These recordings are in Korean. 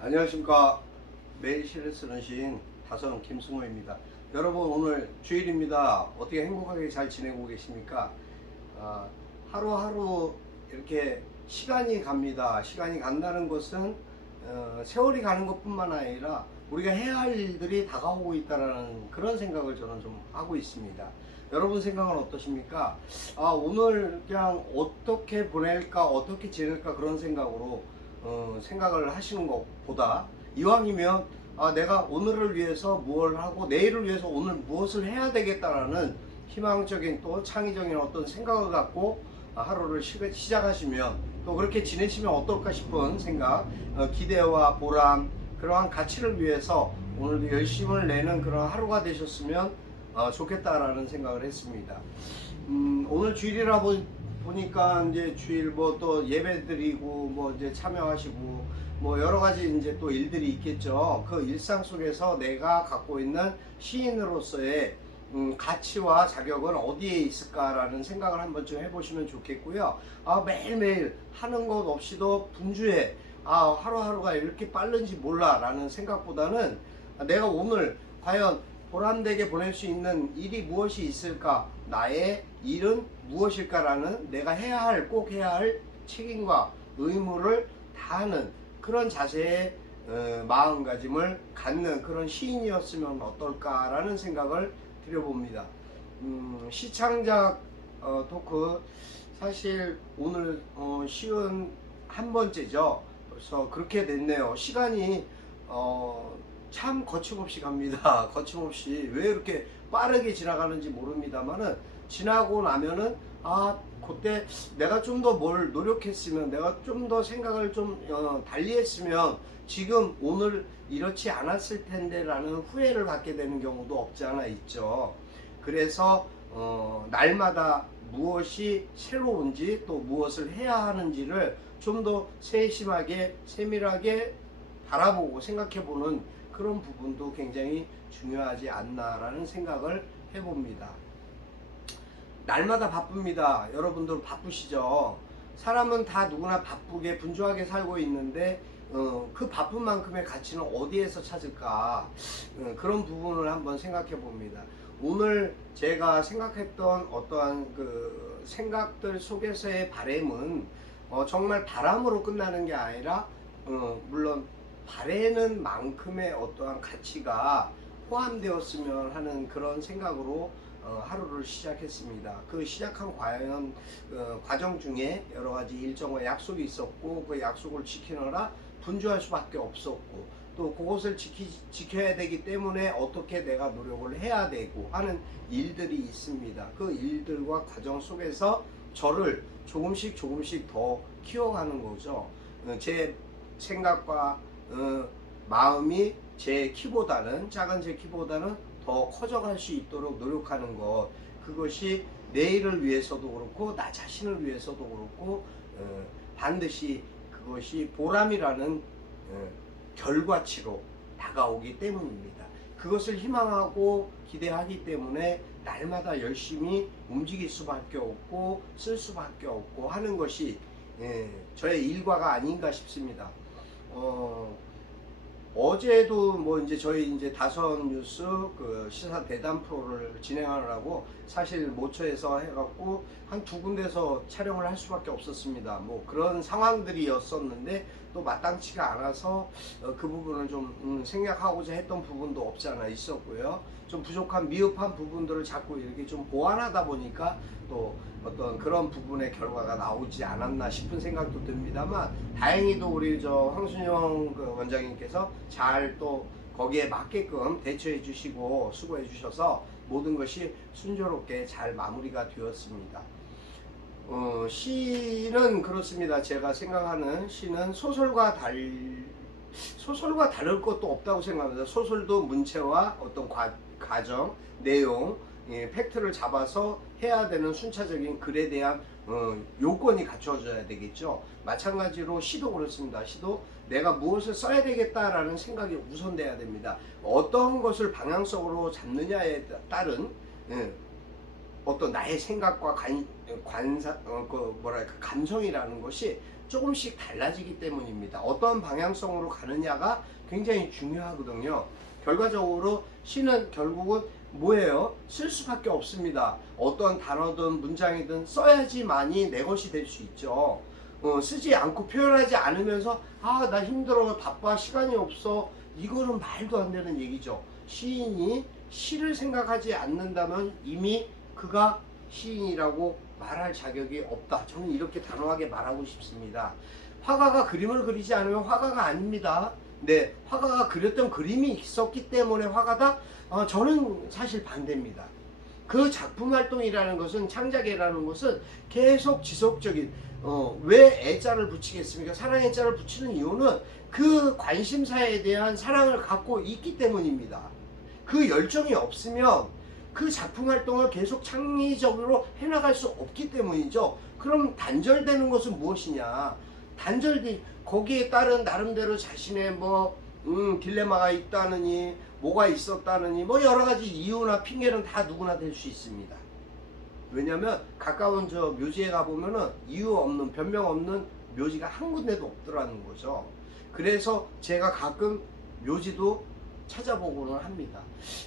안녕하십니까. 매일 시를 쓰는 시인 다선 김승호입니다. 여러분, 오늘 주일입니다. 어떻게 행복하게 잘 지내고 계십니까? 하루하루 이렇게 시간이 갑니다. 시간이 간다는 것은 세월이 가는 것뿐만 아니라 우리가 해야 할 일들이 다가오고 있다는 그런 생각을 저는 좀 하고 있습니다. 여러분 생각은 어떠십니까? 오늘 그냥 어떻게 보낼까, 어떻게 지낼까 그런 생각으로 생각을 하시는 것보다 이왕이면 내가 오늘을 위해서 무엇을 하고 내일을 위해서 오늘 무엇을 해야 되겠다라는 희망적인 또 창의적인 어떤 생각을 갖고 하루를 시작하시면 또 그렇게 지내시면 어떨까 싶은 생각, 기대와 보람, 그러한 가치를 위해서 오늘도 열심을 내는 그런 하루가 되셨으면 좋겠다라는 생각을 했습니다. 오늘 주일이라 보니까 이제 주일 뭐 또 예배 드리고 뭐 이제 참여하시고 뭐 여러 가지 이제 또 일들이 있겠죠. 그 일상 속에서 내가 갖고 있는 시인으로서의 가치와 자격은 어디에 있을까라는 생각을 한번 좀 해보시면 좋겠고요. 매일매일 하는 것 없이도 분주해. 하루하루가 이렇게 빠른지 몰라라는 생각보다는 내가 오늘 과연 보람되게 보낼 수 있는 일이 무엇이 있을까? 나의 일은 무엇일까라는 내가 꼭 해야 할 책임과 의무를 다하는 그런 자세의 마음가짐을 갖는 그런 시인이었으면 어떨까라는 생각을 드려봅니다. 시창작 토크 사실 오늘 쉬운 한 번째죠. 벌써 그렇게 됐네요. 시간이 참 거침없이 갑니다. 거침없이 왜 이렇게 빠르게 지나가는지 모릅니다만은 지나고 나면은 그때 내가 좀 더 뭘 노력했으면, 내가 좀 더 생각을 좀 달리 했으면 지금 오늘 이렇지 않았을 텐데 라는 후회를 갖게 되는 경우도 없지 않아 있죠. 그래서 날마다 무엇이 새로운지 또 무엇을 해야 하는지를 좀 더 세심하게 세밀하게 바라보고 생각해보는 그런 부분도 굉장히 중요하지 않나라는 생각을 해봅니다. 날마다 바쁩니다. 여러분들 바쁘시죠? 사람은 다 누구나 바쁘게 분주하게 살고 있는데 그 바쁜 만큼의 가치는 어디에서 찾을까? 그런 부분을 한번 생각해 봅니다. 오늘 제가 생각했던 어떠한 그 생각들 속에서의 바램은 정말 바람으로 끝나는 게 아니라 물론 바라는 만큼의 어떠한 가치가 포함되었으면 하는 그런 생각으로 하루를 시작했습니다. 그 시작한 과정 중에 여러 가지 일정과 약속이 있었고 그 약속을 지키느라 분주할 수밖에 없었고 또 그것을 지켜야 되기 때문에 어떻게 내가 노력을 해야 되고 하는 일들이 있습니다. 그 일들과 과정 속에서 저를 조금씩 더 키워가는 거죠. 제 생각과 마음이 작은 제 키보다는 더 커져갈 수 있도록 노력하는 것, 그것이 내일을 위해서도 그렇고 나 자신을 위해서도 그렇고 반드시 그것이 보람이라는 결과치로 다가오기 때문입니다. 그것을 희망하고 기대하기 때문에 날마다 열심히 움직일 수밖에 없고 쓸 수밖에 없고 하는 것이 저의 일과가 아닌가 싶습니다. 어제도 뭐 이제 저희 이제 다선 뉴스 그 시사 대담 프로를 진행하느라고 사실 모처에서 해갖고 한 두 군데서 촬영을 할 수밖에 없었습니다. 뭐 그런 상황들이었었는데 또 마땅치가 않아서 그 부분을 좀 생략하고자 했던 부분도 없지 않아 있었고요. 좀 부족한 미흡한 부분들을 자꾸 이렇게 좀 보완하다 보니까 또 어떤 그런 부분의 결과가 나오지 않았나 싶은 생각도 듭니다만 다행히도 우리 황순영 그 원장님께서 잘 또 거기에 맞게끔 대처해 주시고 수고해 주셔서 모든 것이 순조롭게 잘 마무리가 되었습니다. 시는 그렇습니다. 제가 생각하는 시는 소설과 다를 것도 없다고 생각합니다. 소설도 문체와 어떤 과정, 내용, 팩트를 잡아서 해야 되는 순차적인 글에 대한 요건이 갖춰져야 되겠죠. 마찬가지로 시도 그렇습니다. 시도 내가 무엇을 써야 되겠다라는 생각이 우선돼야 됩니다. 어떤 것을 방향성으로 잡느냐에 따른 어떤 나의 생각과 감성이라는 것이 조금씩 달라지기 때문입니다. 어떤 방향성으로 가느냐가 굉장히 중요하거든요. 결과적으로 시는 결국은 뭐예요? 쓸 수밖에 없습니다. 어떤 단어든 문장이든 써야지만이 내 것이 될 수 있죠. 쓰지 않고 표현하지 않으면서 나 힘들어, 바빠, 시간이 없어, 이거는 말도 안 되는 얘기죠. 시인이 시를 생각하지 않는다면 이미 그가 시인이라고 말할 자격이 없다. 저는 이렇게 단호하게 말하고 싶습니다. 화가가 그림을 그리지 않으면 화가가 아닙니다. 네, 화가가 그렸던 그림이 있었기 때문에 화가다? 저는 사실 반대입니다. 그 작품 활동이라는 것은, 창작이라는 것은 계속 지속적인, 왜 애자를 붙이겠습니까? 사랑 애자를 붙이는 이유는 그 관심사에 대한 사랑을 갖고 있기 때문입니다. 그 열정이 없으면 그 작품 활동을 계속 창의적으로 해나갈 수 없기 때문이죠. 그럼 단절되는 것은 무엇이냐? 거기에 따른 나름대로 자신의 딜레마가 있다느니, 뭐가 있었다느니, 여러 가지 이유나 핑계는 다 누구나 될 수 있습니다. 왜냐면 가까운 저 묘지에 가보면은 이유 없는, 변명 없는 묘지가 한 군데도 없더라는 거죠. 그래서 제가 가끔 묘지도 찾아보고는 합니다.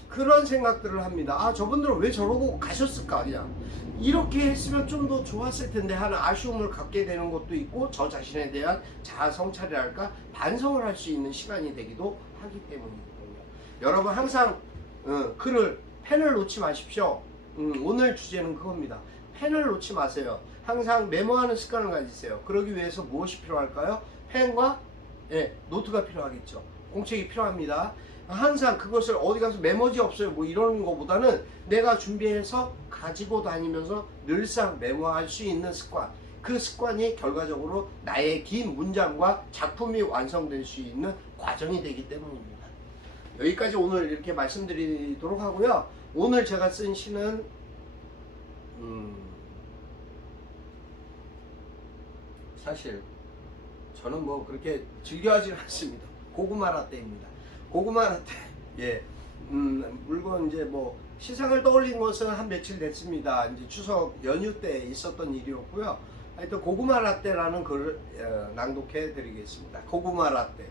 그런 생각들을 합니다. 저분들은 왜 저러고 가셨을까? 그냥 이렇게 했으면 좀 더 좋았을 텐데 하는 아쉬움을 갖게 되는 것도 있고, 저 자신에 대한 자아 성찰이랄까, 반성을 할 수 있는 시간이 되기도 하기 때문이거든요. 여러분 항상 펜을 놓지 마십시오. 오늘 주제는 그겁니다. 펜을 놓지 마세요. 항상 메모하는 습관을 가지세요. 그러기 위해서 무엇이 필요할까요? 펜과 노트가 필요하겠죠. 공책이 필요합니다. 항상 그것을 어디 가서 메모지 없어요 이러는 것보다는 내가 준비해서 가지고 다니면서 늘상 메모할 수 있는 습관, 그 습관이 결과적으로 나의 긴 문장과 작품이 완성될 수 있는 과정이 되기 때문입니다. 여기까지 오늘 이렇게 말씀드리도록 하고요. 오늘 제가 쓴 시는 사실 저는 그렇게 즐겨하지는 않습니다. 고구마 라떼입니다. 고구마 라떼. 물론 이제 시상을 떠올린 것은 한 며칠 됐습니다. 이제 추석 연휴 때 있었던 일이었고요. 하여튼 고구마 라떼라는 글을 낭독해 드리겠습니다. 고구마 라떼.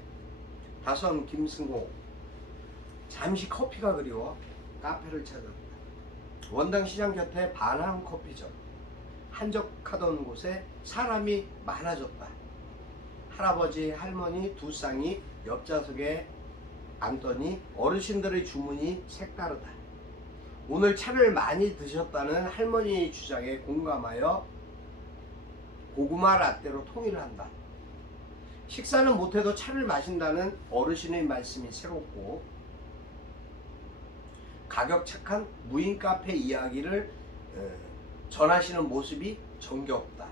다선 김승호. 잠시 커피가 그리워 카페를 찾았다. 원당 시장 곁에 반항 커피점. 한적하던 곳에 사람이 많아졌다. 할아버지, 할머니 두 쌍이 옆좌석에 앉더니 어르신들의 주문이 색다르다. 오늘 차를 많이 드셨다는 할머니의 주장에 공감하여 고구마 라떼로 통일한다. 식사는 못해도 차를 마신다는 어르신의 말씀이 새롭고, 가격 착한 무인 카페 이야기를 전하시는 모습이 정겹다.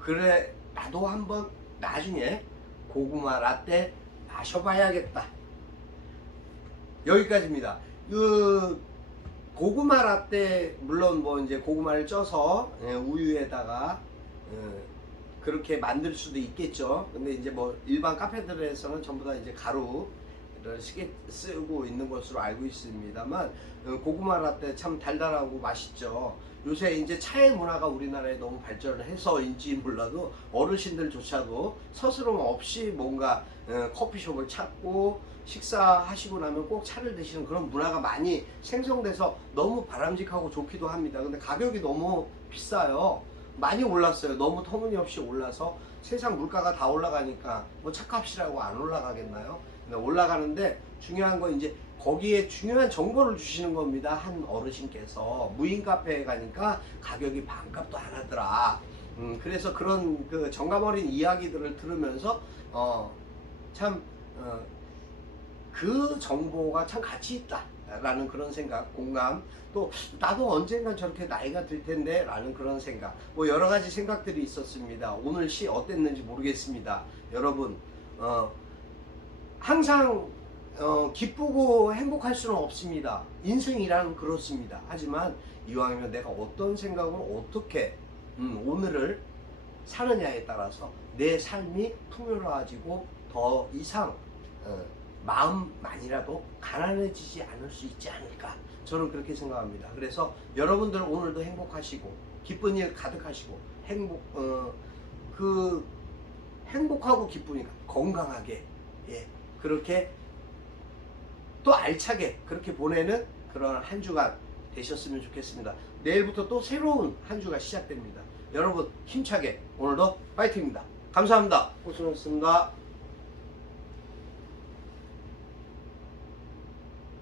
그래, 나도 한번 나중에 고구마 라떼 마셔봐야겠다. 여기까지입니다. 고구마 라떼, 물론 이제 고구마를 쪄서 우유에다가 그렇게 만들 수도 있겠죠. 근데 이제 일반 카페들에서는 전부 다 이제 가루를 쓰고 있는 것으로 알고 있습니다만, 고구마 라떼 참 달달하고 맛있죠. 요새 이제 차의 문화가 우리나라에 너무 발전을 해서인지 몰라도 어르신들조차도 서스럼 없이 뭔가 커피숍을 찾고 식사하시고 나면 꼭 차를 드시는 그런 문화가 많이 생성돼서 너무 바람직하고 좋기도 합니다. 근데 가격이 너무 비싸요. 많이 올랐어요. 너무 터무니없이 올라서 세상 물가가 다 올라가니까 차값이라고 안 올라가겠나요? 근데 올라가는데 중요한 건 이제 거기에 중요한 정보를 주시는 겁니다. 한 어르신께서 무인 카페에 가니까 가격이 반값도 안 하더라. 그래서 그런 그 정감 어린 이야기들을 들으면서 그 정보가 참 가치 있다 라는 그런 생각, 공감, 또 나도 언젠간 저렇게 나이가 들 텐데 라는 그런 생각, 여러 가지 생각들이 있었습니다. 오늘 시 어땠는지 모르겠습니다. 여러분, 항상 기쁘고 행복할 수는 없습니다. 인생이란 그렇습니다. 하지만 이왕이면 내가 어떤 생각으로 어떻게 오늘을 사느냐에 따라서 내 삶이 풍요로워지고 더 이상 마음만이라도 가난해지지 않을 수 있지 않을까, 저는 그렇게 생각합니다. 그래서 여러분들 오늘도 행복하시고 기쁜 일 가득하시고 그 행복하고 기쁘니까 건강하게, 예, 그렇게 또 알차게 그렇게 보내는 그런 한 주간 되셨으면 좋겠습니다. 내일부터 또 새로운 한 주가 시작됩니다. 여러분 힘차게 오늘도 파이팅입니다. 감사합니다. 고생하셨습니다.